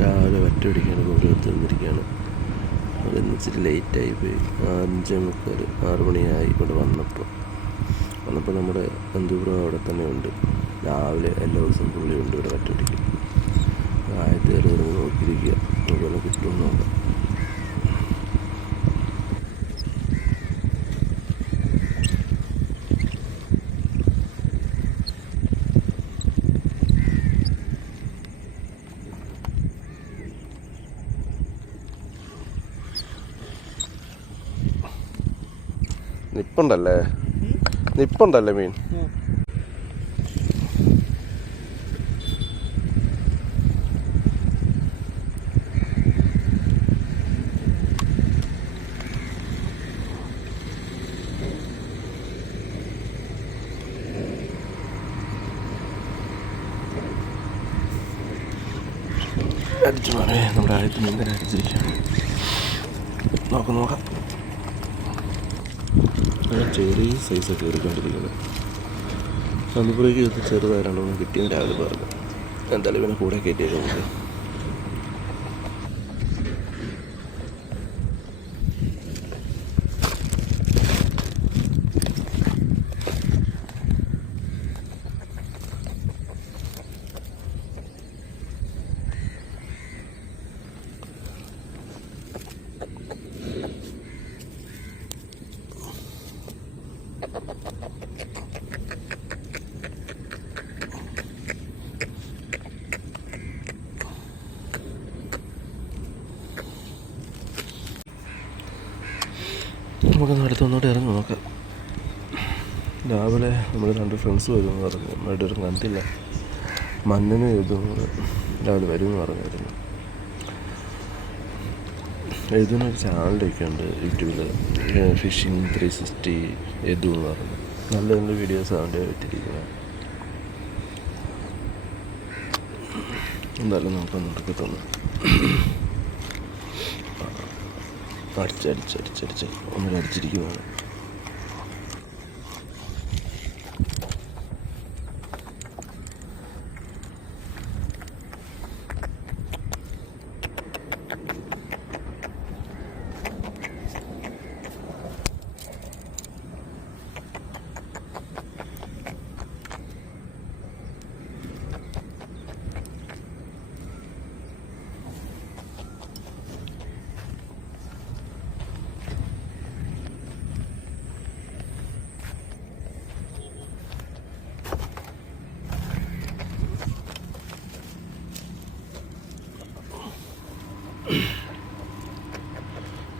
രാവിലെ ഒറ്റ പിടിക്കാണ് ഓരോരുത്തർ വന്നിരിക്കുകയാണ്. അതിന്ന് ഇച്ചിരി ലേറ്റായി പോയി. 5:45 6 മണിയായി ഇവിടെ വന്നപ്പോൾ നമ്മുടെ ബന്ധുപുരം അവിടെ തന്നെ ഉണ്ട്. രാവിലെ എല്ലാ ദിവസവും പുള്ളിയുണ്ട് ഇവിടെ ഒറ്റ പിടിക്കും. ആദ്യത്തെ ഇറങ്ങി നോക്കിയിരിക്കുക, അതുപോലെ കിട്ടുമെന്ന് നോക്കാം. നിപ്പുണ്ടല്ലേ മീൻ. അടിച്ചു മാറേ, നമ്മുടെ ആദ്യത്തെ മീൻ തന്നെ അടിച്ചിരിക്കുകയാണ്. നോക്കാം. ചെറിയ സൈസൊക്കെ കയറിക്കൊണ്ടിരിക്കുന്നത്. അന്നുപുറേക്ക് ഇത് ചെറുതായിട്ടാണ് കിട്ടിയെന്ന് രാവിലെ പറഞ്ഞു. എന്തായാലും ഇവനെ കൂടെ കയറ്റിയേക്കുന്നത്. നമുക്കൊന്ന് അടുത്തൊന്നോട്ട് ഇറങ്ങി നോക്കാം. രാവിലെ നമ്മൾ 2 ഫ്രണ്ട്സ് വരുമെന്ന് പറഞ്ഞു. ഒരു കണ്ടില്ല. മണ്ണിന് എഴുതുന്നത് രാവിലെ വരുമെന്ന് പറഞ്ഞായിരുന്നു. എഴുതുന്നൊരു ചാനലൊക്കെ ഉണ്ട് യൂട്യൂബിൽ, ഫിഷിംഗ് 360 എഴുതു എന്ന് പറഞ്ഞു. നല്ല വീഡിയോസ് അവൻ്റെ ഇട്ടിരിക്കുന്നത്. എന്തായാലും നമുക്കൊന്ന് എടുക്കത്തൊന്ന് അടിച്ച് ഒന്നിൽ അടിച്ചിരിക്കുകയാണ്.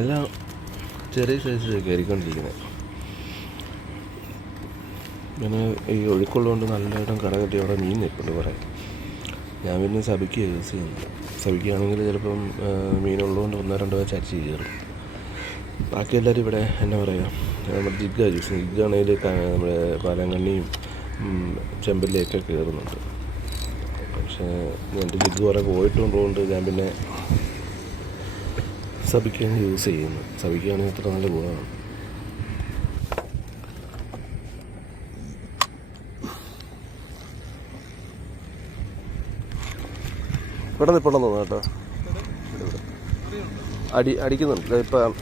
എല്ലാം ചെറിയ സൈസ് കയറിക്കൊണ്ടിരിക്കുന്നത്. പിന്നെ ഈ ഒഴുക്കുള്ളതുകൊണ്ട് നല്ലതായിട്ടും കര കെട്ടി അവിടെ മീൻ നിൽപ്പുണ്ട് കുറേ. ഞാൻ പിന്നെ സബിക്ക് യൂസ് ചെയ്യുന്നു. സബിക്കാണെങ്കിൽ ചിലപ്പം മീനുള്ളതുകൊണ്ട് 1-2 വെച്ച് അരിച്ച് കയറും. ബാക്കി എല്ലാവരും ഇവിടെ എന്നാ പറയുക, നമ്മുടെ ജിഗ്ഗാണ് യൂസ് ചെയ്യുന്നത്. ജിഗ്ഗാണെങ്കിൽ നമ്മുടെ പാലങ്കണ്ണിയും ചെമ്പല്ലിയൊക്കെ കയറുന്നുണ്ട്. പക്ഷേ എൻ്റെ ജിഗ് കുറേ പോയിട്ടുള്ളതുകൊണ്ട് ഞാൻ പിന്നെ സബിക്കാണ് യൂസ് ചെയ്യുന്നത്. സബിക്കാണെങ്കിൽ അത്ര നല്ല ഗുണമാണ്. ഇവിടെ നിൽപ്പുണ്ടെന്ന് തോന്നുന്നു കേട്ടോ. അടിക്കുന്നുണ്ട് ഇപ്പം.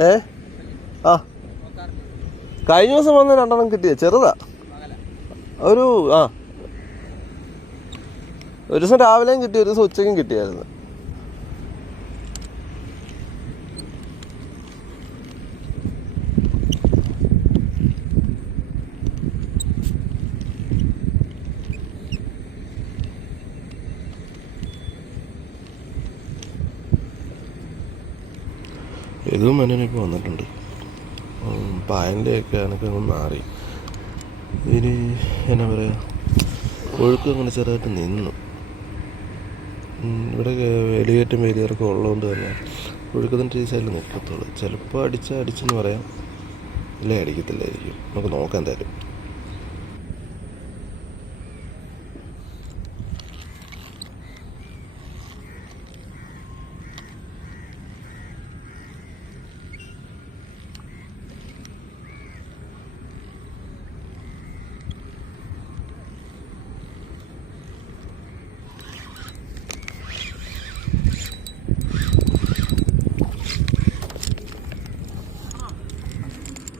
ആ കഴിഞ്ഞ ദിവസം വന്ന് 2 കിട്ടിയ ചെറുതാ. ഒരു ദിവസം രാവിലെയും കിട്ടി, ഒരു ദിവസം ഉച്ചയ്ക്കും കിട്ടിയായിരുന്നു. ഇതും മനുവിനിപ്പോൾ വന്നിട്ടുണ്ട്. പായലിൻ്റെയൊക്കെ അനക്കങ്ങ് മാറി. ഇനി എന്നാ പറയുക, ഒഴുക്ക് അങ്ങനെ ചെറുതായിട്ട് നിന്നു. ഇവിടെ വേലിയേറ്റം വേലിയിറക്കം ഉള്ളതുകൊണ്ട് തന്നെ ഒഴുക്കത്തിൻ്റെ ഈ സൈഡിൽ നിൽക്കത്തുള്ളൂ. ചിലപ്പോൾ അടിച്ചെന്ന് പറയാം, ഇല്ലേ അടിക്കത്തില്ലായിരിക്കും. നമുക്ക് നോക്കാം എന്തായാലും.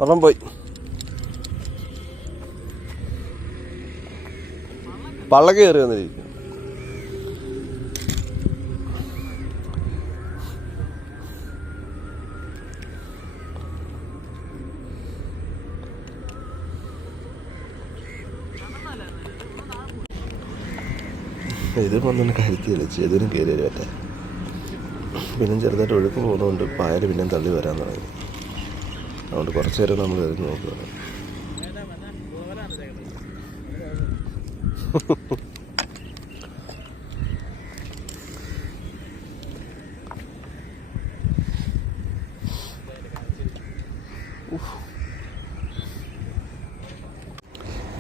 ഒരെണ്ണം പോയി. പള്ളക്ക് കയറി വന്നിരിക്കും. ഇത് വന്നൊന്ന് കരുത്തി കളിച്ച് ഇതിനും കയറി വരട്ടെ. പിന്നെ ചെറുതായിട്ട് ഒഴുക്ക് പോകുന്നതുകൊണ്ട് പായൽ പിന്നെ തള്ളി വരാൻ തുടങ്ങി. അതുകൊണ്ട് കുറച്ച് നേരം നമ്മൾ എറിഞ്ഞ് നോക്കുകയാണ്.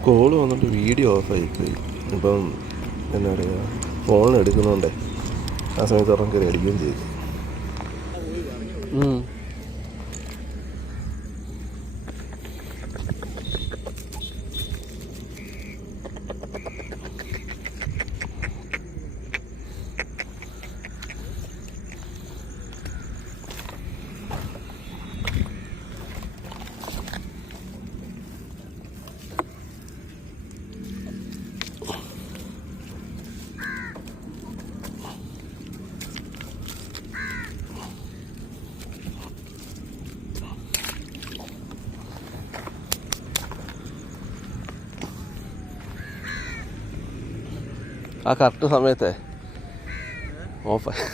കോള് വന്നിട്ട് വീഡിയോ ഓഫായിപ്പോയി. ഇപ്പം എന്നാ പറയുക, ഫോണിൽ എടുക്കുന്നോണ്ടേ ആ സമയത്ത് ഒരെണ്ണം കയറി അടിക്കുകയും ചെയ്തു. ആ കറക്റ്റ് സമയത്തെ ഓഫായി.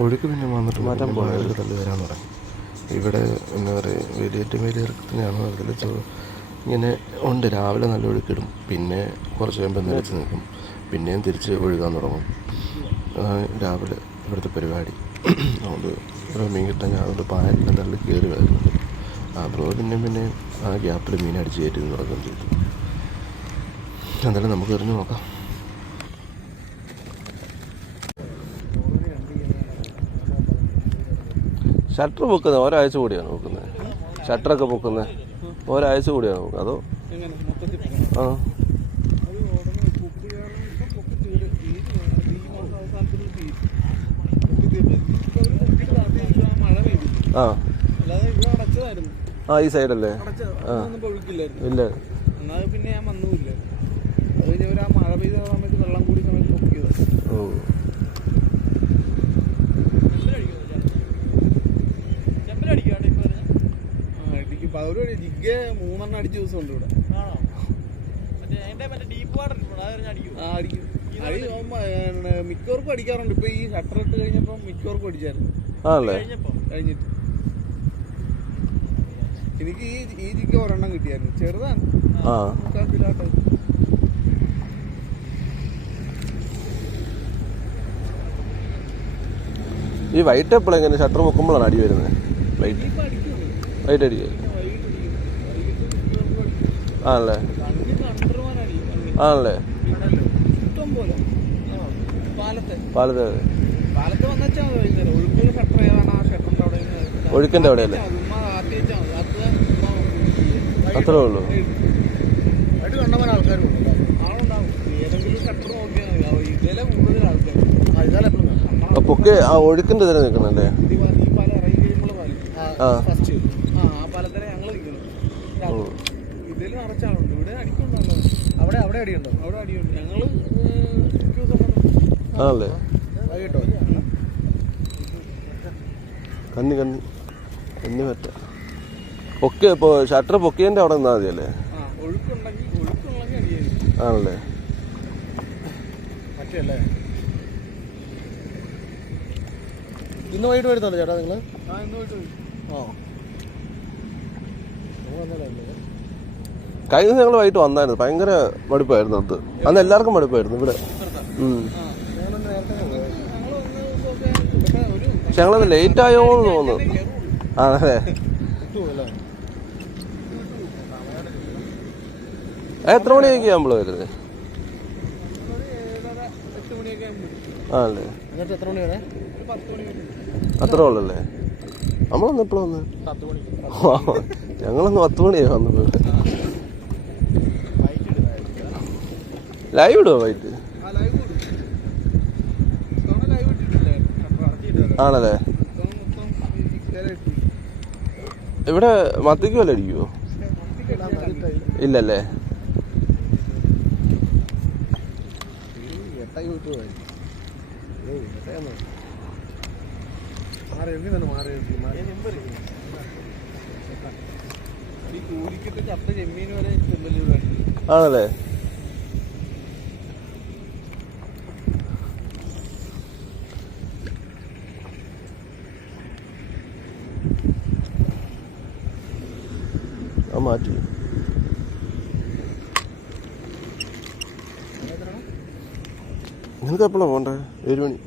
ഒഴുക്ക് പിന്നെ വന്നിട്ട് മാറ്റാൻ പോകണം. തള്ളി വരാൻ തുടങ്ങി. ഇവിടെ എന്താ പറയുക വേലിയേറ്റം വേലിയിറക്കത്തിനാണ് അതിൽ ഇങ്ങനെ ഉണ്ട്. രാവിലെ നല്ല ഒഴുക്കിടും, പിന്നെ കുറച്ച് കഴിയുമ്പോൾ നിലച്ച് നിൽക്കും, പിന്നെയും തിരിച്ച് ഒഴുകാൻ തുടങ്ങും. രാവിലെ ഇവിടുത്തെ പരിപാടി. അതുകൊണ്ട് ഇവിടെ മീൻ കിട്ടാൻ ഞാൻ അതുകൊണ്ട് പായലിനെ തള്ളി കയറി വരുന്നുണ്ട്. ബ്രോ പിന്നെ ആ ഗ്യാപ്പിൽ മീൻ അടിച്ച് കയറ്റി തുടക്കം ചെയ്തു. എന്തായാലും നമുക്ക് എറിഞ്ഞ് നോക്കാം. ഷട്ടർ പൊക്കുന്നത് ഒരാഴ്ച കൂടിയാണ് നോക്കുന്നത്. ഷട്ടറൊക്കെ പൊക്കുന്നത് ഒരാഴ്ച കൂടിയാണ് നോക്കുന്നത്. അതോ ആ ആ ആ ഈ സൈഡല്ലേ? ആ ഇല്ല. പിന്നെ ഞാൻ വന്നുമില്ല. അത് കഴിഞ്ഞ ആ മഴ പെയ്ത സമയത്ത് വെള്ളം കൂടി സമയത്ത് പൊക്കിയത്. ഓ ഒരു ജിഗ് 3 അടിച്ച ദിവസം ഉണ്ട് ഇവിടെ. മിക്കവർക്കും അടിക്കാറുണ്ട്. ഇപ്പൊ ഈ ഷട്ടർ ഇട്ട് കഴിഞ്ഞപ്പോ മിക്കവർക്കും അടിച്ചായിരുന്നു. കഴിഞ്ഞിട്ട് എനിക്ക് ഈ ജിഗ് 1 കിട്ടിയായിരുന്നു. ചെറുതാണ്. ഈ വൈറ്റ് എപ്പോഴും എങ്ങനെ ഷട്ടർ പൊക്കുമ്പോഴാണ് അടി വരുന്നത്? വൈറ്റ് അടിക്കുക ആണല്ലേ? ആണല്ലേ? ഒഴുക്കിന്റെ അവിടെയല്ലേ? അത്രേ ഉള്ളൂ. പൊക്കെ ആ ഒഴുക്കിന്റെ ഇതിൽ നിൽക്കുന്നല്ലേ? ആ ഇതിൽ നിറച്ചാളുണ്ട്. ഇവിടെ അടിക്കുണ്ടല്ലോ. അവിടെ അടിയുണ്ടോ? അവിടെ അടിയുണ്ട്. ഞങ്ങള് ആണല്ലേ? കന്നി പറ്റ പൊക്കെ ഇപ്പോൾ ഷട്ടർ പൊക്കിയതിൻ്റെ അവിടെ നിന്നാൽ മതിയല്ലേ? ആണല്ലേ? മറ്റല്ലേ ഇന്ന് വൈകിട്ട് വരുന്നുണ്ടോ ചേട്ടാ നിങ്ങൾ? കഴിഞ്ഞ ദിവസം ഞങ്ങൾ വൈകിട്ട് വന്നായിരുന്നു. ഭയങ്കര മടുപ്പായിരുന്നു. അന്ന് എല്ലാവർക്കും മടുപ്പായിരുന്നു ഇവിടെ. പക്ഷെ ഞങ്ങളത് ലേറ്റ് ആയോന്ന് തോന്നുന്നു. അതെ. എത്ര മണിയൊക്കെ ആകുമ്പോൾ വരുന്നത്? ആണല്ലേ? അത്ര ഉള്ളല്ലേ? നമ്മളൊന്ന് എപ്പോഴും വന്ന് ഞങ്ങളൊന്ന് 10 മണിയായി വന്നപ്പോ. ലൈവ് ഇടുവോ വൈകിട്ട്? ആണല്ലേ? ഇവിടെ മത്തിക്ക് വല്ല അടിക്കുവോ? ഇല്ലല്ലേ? ആണല്ലേ? ആ മാറ്റി. നിങ്ങൾക്ക് എപ്പോഴാണ് പോകണ്ടേ? 7 മണി.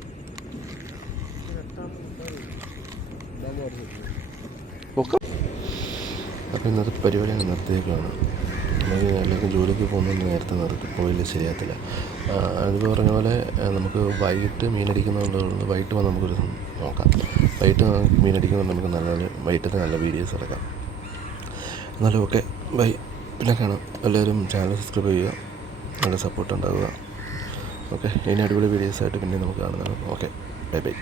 അപ്പം ഇന്നത്തെ പരിപാടി അങ്ങ് നിർത്തിയേക്കാണ്. എല്ലാവർക്കും ജോലിക്ക് പോകുന്നത് നേരത്തെ പോയില്ല ശരിയാകത്തില്ല. അത് പറഞ്ഞ പോലെ നമുക്ക് വൈകിട്ട് മീനടിക്കുന്നുണ്ട്. വൈകിട്ട് വന്ന് നമുക്കൊരു നോക്കാം. വൈകിട്ട് മീനടിക്കുന്നുണ്ട്. നമുക്ക് വൈകിട്ടത്തെ നല്ല വീഡിയോസ് എടുക്കാം. എന്നാലും ഓക്കെ, ബൈ. പിന്നെ കാണാം. എല്ലാവരും ചാനൽ സബ്സ്ക്രൈബ് ചെയ്യുക. നല്ല സപ്പോർട്ട് ഉണ്ടാവുക. ഓക്കെ, ഇനി അടിപൊളി വീഡിയോസായിട്ട് പിന്നെ നമുക്ക് കാണുന്നതാണ്. Okay, by.